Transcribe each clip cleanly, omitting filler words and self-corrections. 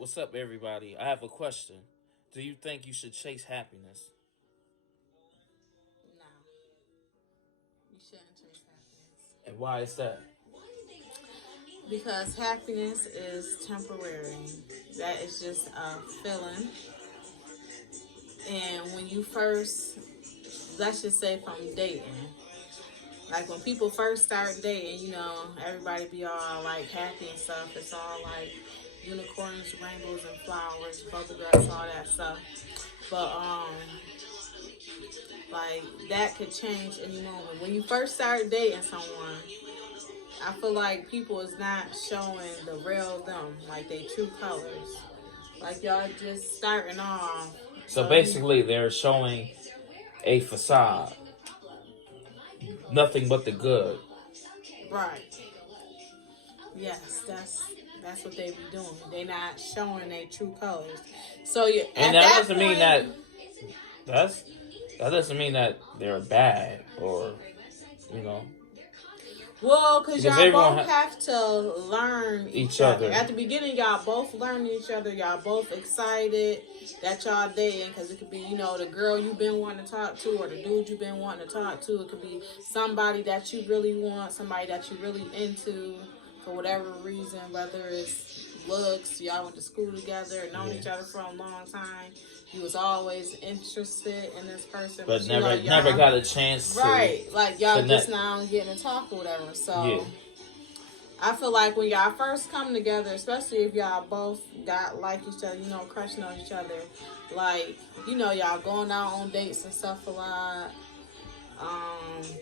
What's up, everybody? I have a question. Do you think you should chase happiness? No, you shouldn't chase happiness And why is that? because happiness is temporary. That is just a feeling. And when you first, let's just say from dating, like when people first start dating, everybody be all like happy and stuff. It's all like unicorns, rainbows, and flowers, bubble guts, all that stuff. But like that could change any moment. When you first start dating someone, I feel like people is not showing the real them, like they true colors. Like y'all just starting off. So You basically, they're showing a facade, nothing but the good. right. Yes, that's what they be doing. They not showing their true colors. So you And at that that doesn't mean that point, that's that doesn't mean that they're bad or you know well, cause because y'all everyone both have to learn each each other. other. At the beginning, y'all both learning each other. Y'all both excited that y'all dating, cause it could be the girl you've been wanting to talk to, or the dude you've been wanting to talk to. It could be somebody that you really want, somebody that you really into, for whatever reason, whether it's looks, y'all went to school together, known Yeah. each other for a long time. You was always interested in this person, But you know never y'all got a chance to right, like y'all just connect. now getting to talk or whatever. Yeah. So I feel like when y'all first come together, especially if y'all both got like each other, crushing on each other, like y'all going out on dates and stuff a lot.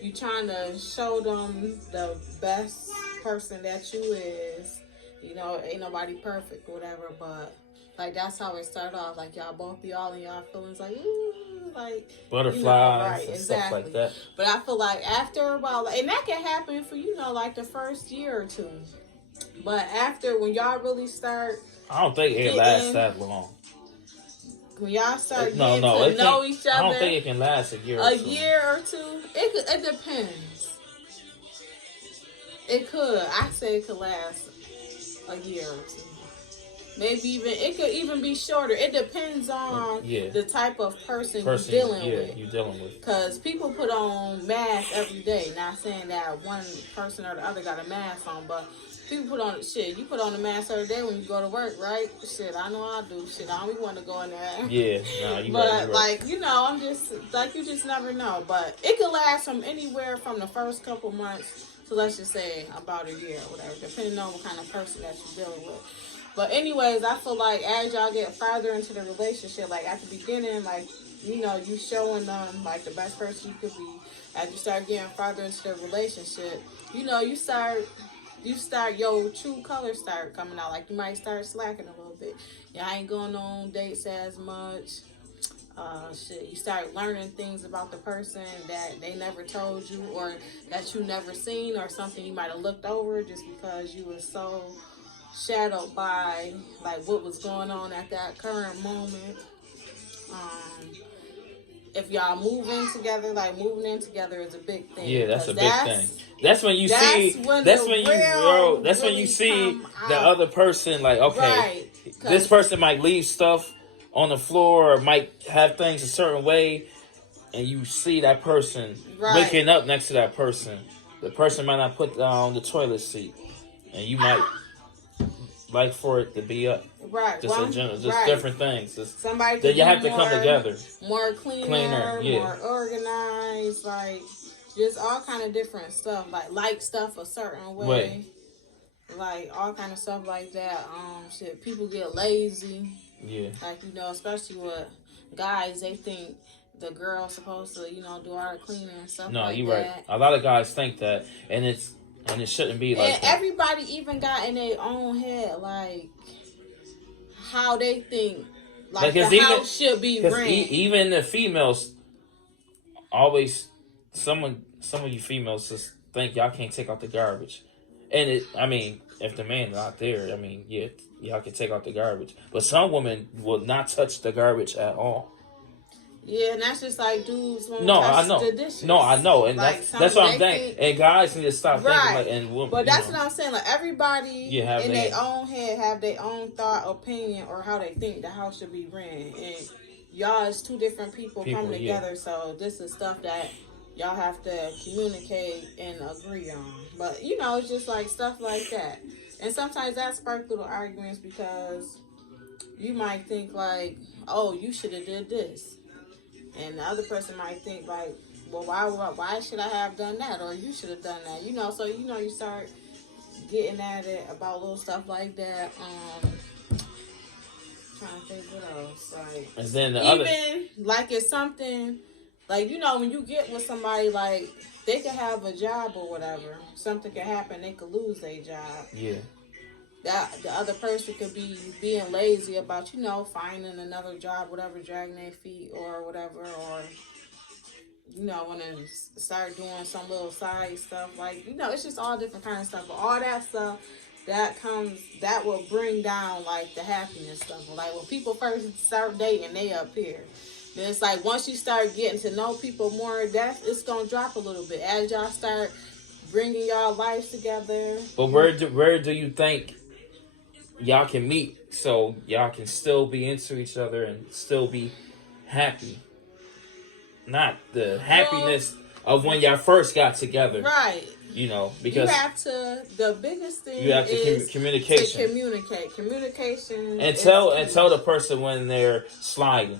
You trying to show them the best person that you is. Ain't nobody perfect or whatever, but like that's how it started off. Like y'all both be all in y'all feelings, like ooh, like Butterflies right, and stuff like exactly. that. But I feel like after a while, and that can happen for like the first year or two. But after when y'all really start I don't think it lasts getting, that long. when y'all start No, getting no, to it can't. know each I don't other think it can last a year or a two. year or two, it depends. It could. I say it could last a year or two. Maybe even it could even be shorter. It depends on Yeah, the type of person you person. dealing Yeah, with. you dealing with. Cause people put on masks every day. Not saying that one person or the other got a mask on, but people put on shit. You put on a mask every day when you go to work, right? Shit, I know I do. Shit, I don't even want to go in there. Yeah, nah, you right. You But right. like I'm just like you just never know. But it could last from anywhere from the first couple months to let's just say about a year or whatever, depending on what kind of person that you're dealing with. But anyways, I feel like as y'all get farther into the relationship, like at the beginning, like you showing them like the best person you could be. As you start getting farther into the relationship, you start your true colors start coming out. Like you might start slacking a little bit. Y'all ain't going on dates as much. Shit, you start learning things about the person that they never told you, or that you never seen, or something you might have looked over just because you were so shadowed by like what was going on at that current moment. Um, if y'all moving in together is a big thing Yeah, that's because a big thing. that's That's when you that's see. when That's the when you bro. real That's when you really see come the out. other person. Like, okay, Right, this because person might leave stuff on the floor or might have things a certain way, and you see that person right, waking up next to that person. The person might not put down the toilet seat, and you might like for it to be up. right, Just in well, general, just right. different things. Just, Somebody that could you be have to come more together. more Cleaner, cleaner, yeah, more organized, like just all kind of different stuff, like stuff a certain way, way, like all kind of stuff like that. Shit, people get lazy, yeah. like especially with guys, they think the girl's supposed to do all the cleaning and stuff No, like you're right. that. A lot of guys think that, and it shouldn't be And like that. everybody even got in their own head like how they think Like, like the cause even house should be because ran. even the females always some of you females just think y'all can't take out the garbage, and I mean, if the man's not there, I mean, yeah, y'all can take out the garbage, but some women will not touch the garbage at all. Yeah, and that's just like dudes when No, touch I know. the dishes. No, I know, and Like that's what I'm they thinking. And guys need to stop thinking like, and but that's what I'm saying. Like everybody have in their their own head have their own thought, opinion, or how they think the house should be ran. And y'all is two different people come together. So this is stuff that y'all have to communicate and agree on. But you know, it's just like stuff like that. And sometimes that sparks little arguments because you might think like, oh, you should have did this. And the other person might think like, well, why should I have done that? Or you should have done that. You know, so you know you start getting at it about little stuff like that. Trying to think what else. Like, and then even like it's something like, you know, when you get with somebody, like they could have a job or whatever. Something could happen, they could lose their job. Yeah. That the other person could be being lazy about, you know, finding another job, whatever, dragging their feet or whatever, or you know, want to start doing some little side stuff. Like, you know, it's just all different kind of stuff. But all that stuff that will bring down like the happiness stuff. Like when people first start dating, they up here. Then it's like once you start getting to know people more, it's gonna drop a little bit as y'all start bringing y'all lives together. But where do you think y'all can meet so y'all can still be into each other and still be happy? Not the happiness of when y'all first got together, right? You know, because you have to. The biggest thing you have to is communication. To communication, and tell the person when they're sliding,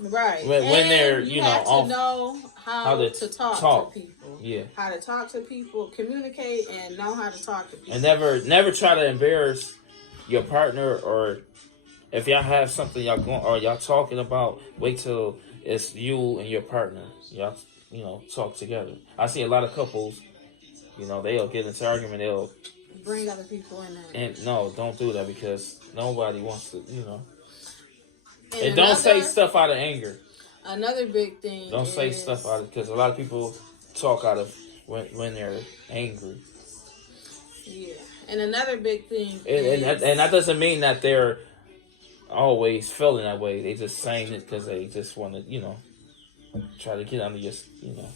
right? When they're you have to know how to talk to people. Yeah, how to talk to people, communicate, and know how to talk to people. And never try to embarrass your partner, or if y'all have something y'all going or y'all talking about, wait till it's you and your partner. Y'all, you know, talk together. I see a lot of couples, you know, they'll get into argument, they'll bring other people in there. And no, don't do that because nobody wants to, you know. And don't say stuff out of anger. Another big thing. Don't say stuff out of, because a lot of people talk out of when they're angry. Yeah, and another big thing. And that doesn't mean that they're always feeling that way. They just saying it because they just want to, you know, try to get under your, you know.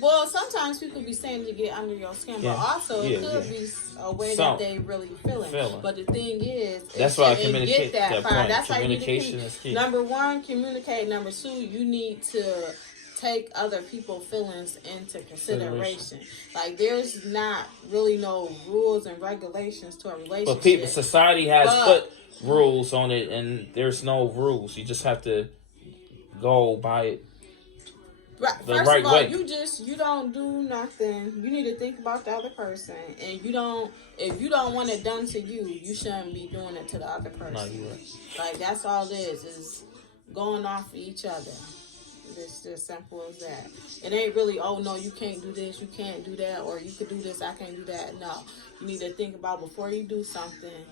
Well, sometimes people be saying to get under your skin, but also it could be a way that they really feeling. But the thing is, that's why I communicate that point. That's communication why you is key. Number one, communicate. Number two, you need to take other people's feelings into consideration. Like there's not really no rules and regulations to a relationship. But society has put rules on it, and there's no rules. You just have to go by it. Right. First of all, you don't do nothing. You need to think about the other person, and if you don't want it done to you, you shouldn't be doing it to the other person. No, you're right. Like that's all it is going off of each other. It's just simple as that. It ain't really, oh no, you can't do this, you can't do that, or you could do this, I can't do that. No, you need to think about before you do something.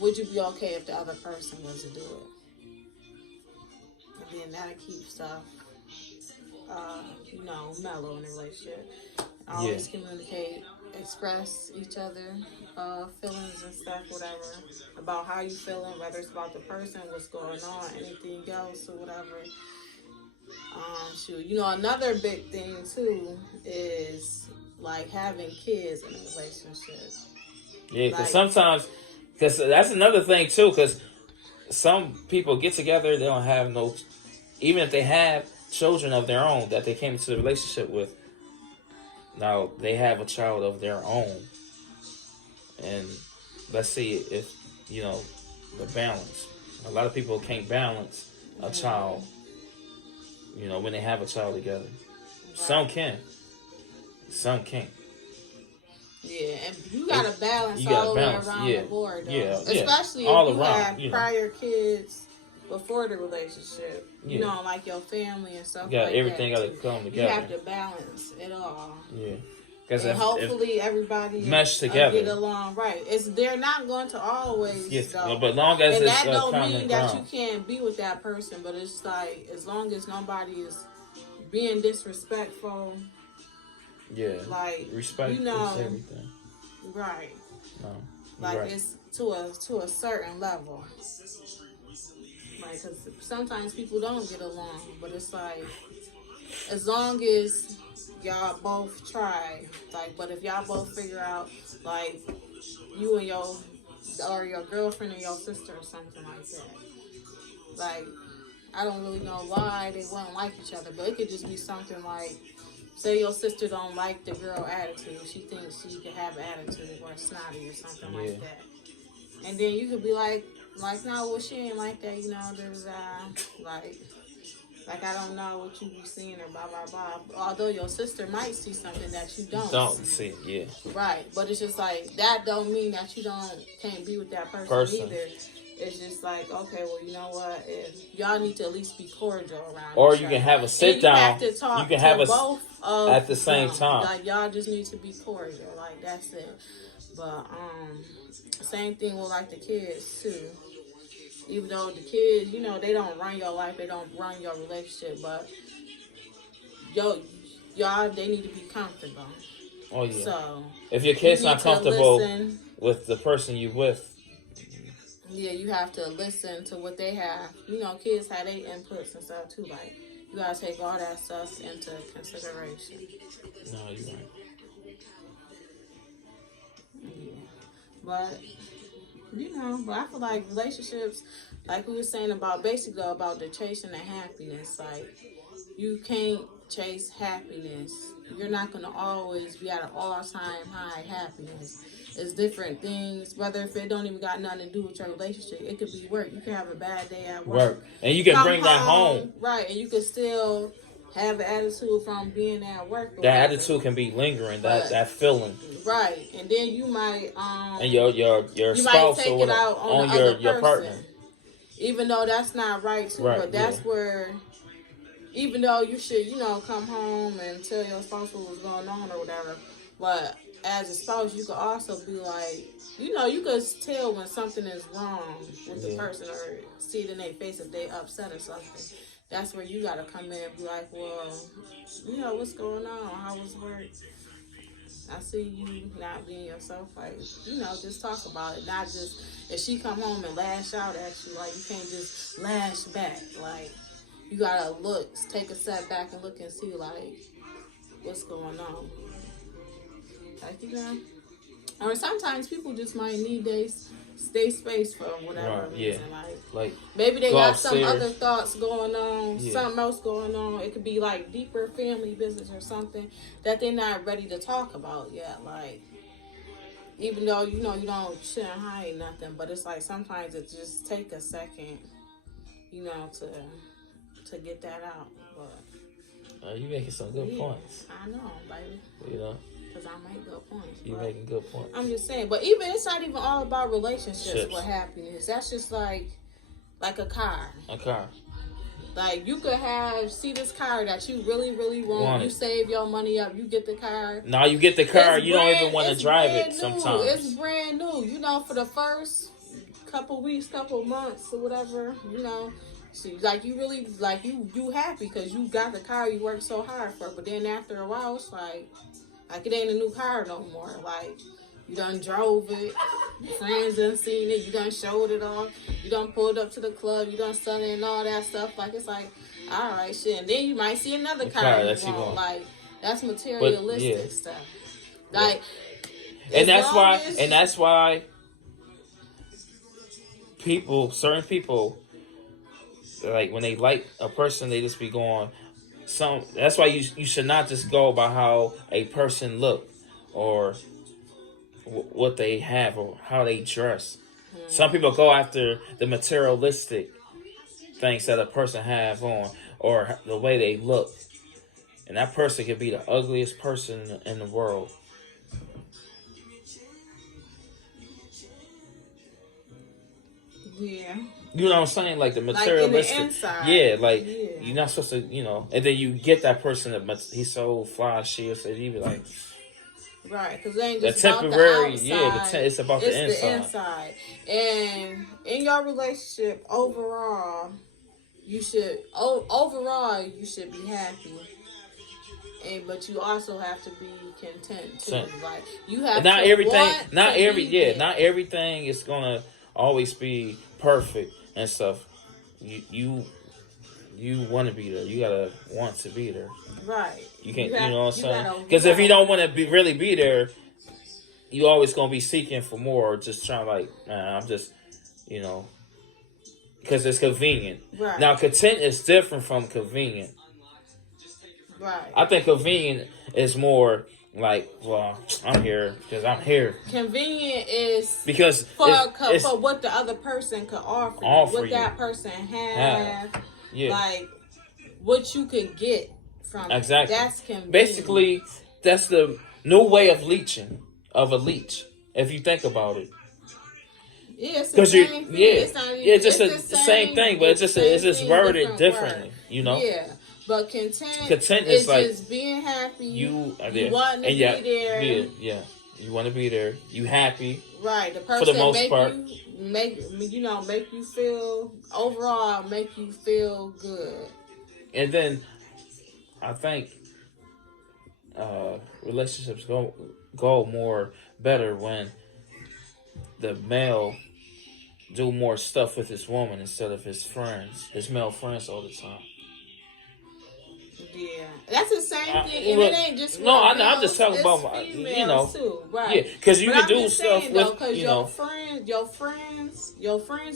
Would you be okay if the other person was to do it? And then that'll keep stuff. You know, mellow in a relationship. Always communicate, express each other feelings and stuff, whatever, about how you feeling, whether it's about the person, what's going on, anything else or whatever. You know, another big thing too is like having kids in a relationship. Yeah, because because that's another thing too, because some people get together, they don't have even if they have children of their own that they came into the relationship with, now they have a child of their own, and let's see if, you know, the balance. A lot of people can't balance a child, you know, when they have a child together. Right. Some can't. Yeah, and you gotta balance all the way around the board, though. Yeah, especially all if you around, have prior kids before the relationship, you know, like your family and stuff like that. Everything got to come together. You have to balance it all. Yeah. And hopefully everybody mesh together, get along right. They're not going to always go. But long as and it's that don't mean that ground. you can't be with that person. But it's like as long as nobody is being disrespectful. Yeah. Like respect, you know, is everything. Right. No. Like it's to a certain level. Like, because sometimes people don't get along, but it's like, as long as y'all both try, like, but if y'all both figure out, like, you and your girlfriend and your sister or something like that, like, I don't really know why they wouldn't like each other, but it could just be something like, say your sister don't like the girl attitude, she thinks she could have attitude or snotty or something like that, and then you could be like, no, well, she ain't like that, you know, there's, like, I don't know what you be seeing or blah, blah, blah. Although your sister might see something that you don't see. Yeah. Right. But it's just like, that don't mean that you can't be with that person either. It's just like, okay, well, you know what? If y'all need to at least be cordial around or each you other. can have a sit down. You have to talk you can have to both of at the same them. time. Like, y'all just need to be cordial. Like, that's it. But, same thing with, like, the kids, too. Even though the kids, you know, they don't run your life, they don't run your relationship, but y'all, they need to be comfortable. Oh, yeah. So, if your kid's not comfortable with the person you with, yeah, you have to listen to what they have. You know, kids have their inputs and stuff, too. Like, you got to take all that stuff into consideration. No, you're right. Yeah. But, you know, but I feel like relationships, like we were saying about basically about the chasing the happiness, like you can't chase happiness. You're not going to always be at an all-time high happiness. It's different things, whether if it don't even got nothing to do with your relationship. It could be work. You can have a bad day at work. And you can bring that home. Right, and you can still have an attitude from being at work. That attitude can be lingering, that feeling. Right, and then you might and your you spouse might take or it out on your partner. Even though that's not right too, but that's where, even though you should, you know, come home and tell your spouse what was going on or whatever, but as a spouse, you could also be like, you know, you could tell when something is wrong with the person or see it in their face if they upset or something. That's where you got to come in and be like, well, you know, what's going on? How was work? I see you not being yourself. Like, you know, just talk about it. Not just, if she come home and lash out at you, like, you can't just lash back. Like, you got to take a step back and look and see, like, what's going on. Like, you know, or sometimes people just might need stay space for whatever reason. Like maybe they got some other thoughts going on, something else going on. It could be like deeper family business or something that they're not ready to talk about yet. Like, even though, you know, you shouldn't hide nothing, but it's like sometimes it just take a second, you know, to get that out. But you making some good points. I know, baby. You know. Because I make good points. You're making good points. I'm just saying. But even it's not even all about relationships with happiness. That's just like a car. A car. Like, you could see this car that you really, really want. You save your money up. You get the car. No, you get the car. You don't even want to drive it sometimes. It's brand new. You know, for the first couple weeks, couple months or whatever, you know. See, like, you really, like, you happy because you got the car you worked so hard for. But then after a while, it's like it ain't a new car no more. Like, you done drove it, friends done seen it, you done showed it off, you done pulled up to the club, you done done it and all that stuff. Like, it's like, all right, shit. And then you might see another car you want. Like, that's materialistic stuff. Like, and that's why certain people, like, when they like a person, they just be going. That's why you should not just go by how a person look or what they have or how they dress. Some people go after the materialistic things that a person have on or the way they look, and that person could be the ugliest person in the world. Yeah. You know what I'm saying? Like the materialistic. Like in the inside. Yeah, like you're not supposed to, you know. And then you get that person that he's so fly, shit, so you be like, right? Because it ain't just the temporary. About the outside, it's about the inside. It's the inside. And in your relationship, overall, you should be happy. But you also have to be content too. Like, you have not to everything. Not want everything is gonna always be perfect and stuff. you want to be there. You gotta want to be there. Right. You can't. You know what I'm saying? gotta- Because if you don't want to really be there, you always gonna be seeking for more, or just trying like, man, I'm just, because it's convenient. Right. Now, content is different from convenient. Right. I think convenient is more like, well, I'm here because I'm here. Convenient is Because for it's what the other person could offer Offer what you. that person have, yeah, like what you could get from exactly. it. That's convenient. Basically, that's the new way of leeching of a leech. If you think about it. Yeah, it's the same thing. It's not even, it's just it's the same thing, but it's just worded differently. Yeah, but content is like just being happy. You are there. You want to be there. Yeah. You want to be there. You happy. Right. The person for the most part. make you feel overall make you feel good. And then I think relationships go more better when the male do more stuff with his woman instead of his male friends all the time. Yeah, that's the same thing, and it ain't just no. Males, I'm just talking about too, right? Yeah, because you can do stuff saying, with your friends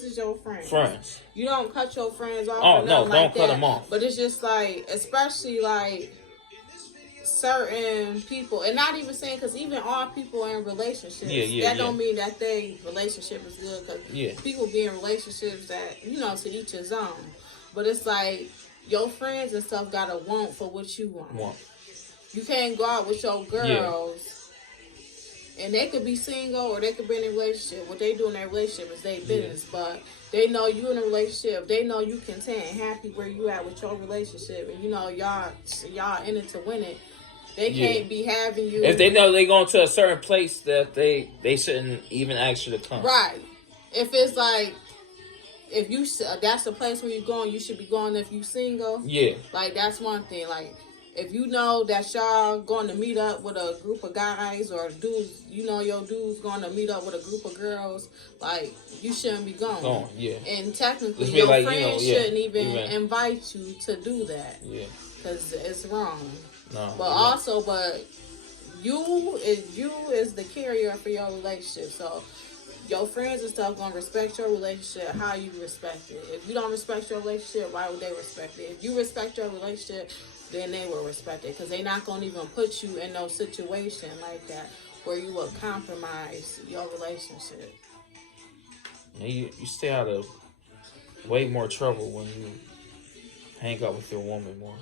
is your friends. Friends. You don't cut your friends off. Oh no, don't cut them off. But it's just like, especially like certain people, and not even saying because even all people are in relationships. That don't mean that they relationship is good. Because people be in relationships that to each his own. But it's like your friends and stuff gotta want for what you want. You can't go out with your girls, and they could be single or they could be in a relationship. What they do in their relationship is their business, but they know you in a relationship. They know you content and happy where you at with your relationship, and y'all in it to win it. They can't be having you if they know they going to a certain place that they shouldn't even ask you to come. Right. If it's like, if you that's the place where you're going, you should be going if you single. Yeah. Like that's one thing. Like if you know that y'all going to meet up with a group of guys or dudes, your dude's going to meet up with a group of girls, like you shouldn't be going. And technically, your friends shouldn't even invite you to do that. Yeah. Because it's wrong. No. But you is the carrier for your relationship. So your friends and stuff gonna respect your relationship how you respect it. If you don't respect your relationship, why would they respect it? If you respect your relationship, then they will respect it, because they're not gonna even put you in no situation like that where you will compromise your relationship. You stay out of way more trouble when you hang out with your woman more.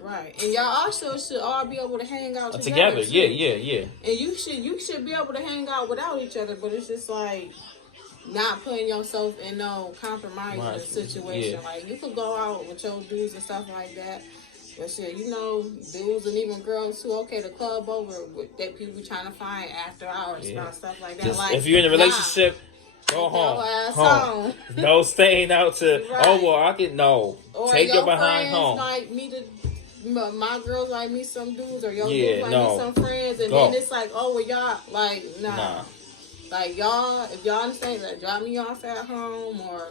Right, and y'all also should all be able to hang out together. Too. Yeah. And you should be able to hang out without each other, but it's just like not putting yourself in no compromising situation. Yeah. Like you could go out with your dudes and stuff like that, but shit, dudes and even girls too. Okay, the club over with that people trying to find after hours and stuff like that. Just, like if you're in a relationship. Go home. No staying out to. Right. I can take your behind home. Like my girls like me some dudes, or your dudes like me some friends, and then it's like, y'all like nah. Like y'all, if y'all understand that, drop me off at home or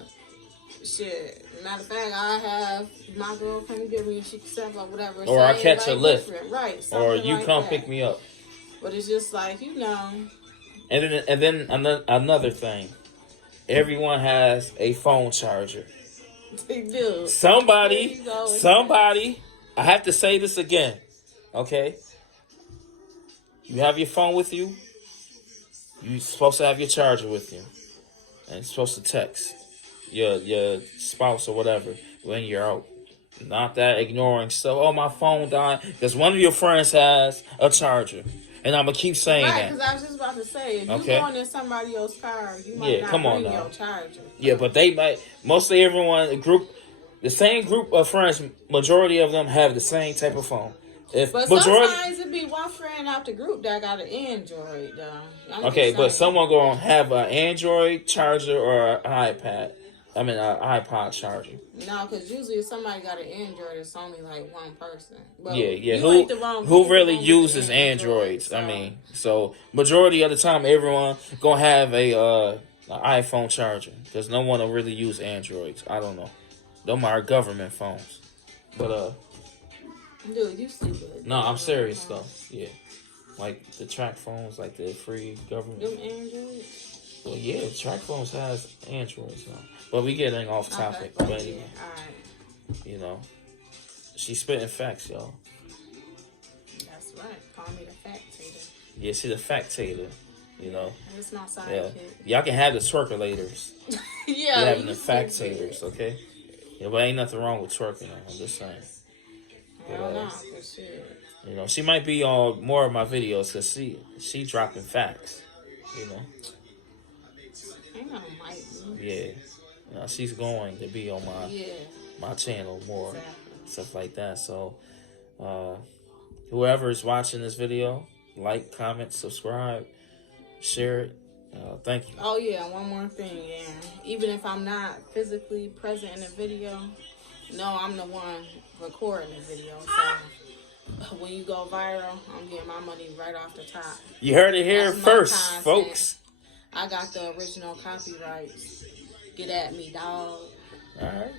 shit. Matter of fact, I have my girl come get me and she can step up whatever. Or I catch a lift, right? Or you like come that. Pick me up. But it's just like And then another thing, everyone has a phone charger. They do. Somebody. I have to say this again, okay? You have your phone with you. You're supposed to have your charger with you, and you're supposed to text your spouse or whatever when you're out. Not that ignoring stuff. Oh, my phone died, because one of your friends has a charger. And I'm going to keep saying that. Because I was just about to say, if you're going in somebody else's car, you might not bring your charger. Yeah, but they might. Mostly everyone, the same group of friends, majority of them have the same type of phone. But sometimes it be one friend out the group that got an Android, though. But someone going to have an Android charger or an iPad. I mean, an iPod charger. No, because usually if somebody got an Android, it's only like one person. But Who really uses Androids? So. I mean, so majority of the time, everyone gonna have a an iPhone charger because no one will really use Androids. I don't know. Them are government phones. But Dude, you stupid. no, I'm serious though. Yeah, like the track phones, like the free government. Them Androids. Well, yeah, track phones has Androids now. But we getting off topic. Okay, But yeah, anyway, alright. you know, she's spitting facts, y'all. That's right. Call me the factator. Yeah, she the factator. You know. That's my Yeah. sidekick. Y'all can have the twerkulators. Yeah, We're having you the stupid. factators, okay? Yeah, but ain't nothing wrong with twerking. I'm just saying. Hell no, for sure. You know, she might be on more of my videos because she dropping facts. You know. Ain't no might be. Yeah. You know, she's going to be on Yeah. my channel more. Exactly. Stuff like that. So, whoever is watching this video, like, comment, subscribe, share it. Thank you. Oh yeah, one more thing, yeah. Even if I'm not physically present in the video, no, I'm the one recording the video. So when you go viral, I'm getting my money right off the top. You heard it here That's my first, content. folks. I got the original copyrights. Get at me, dog. All right.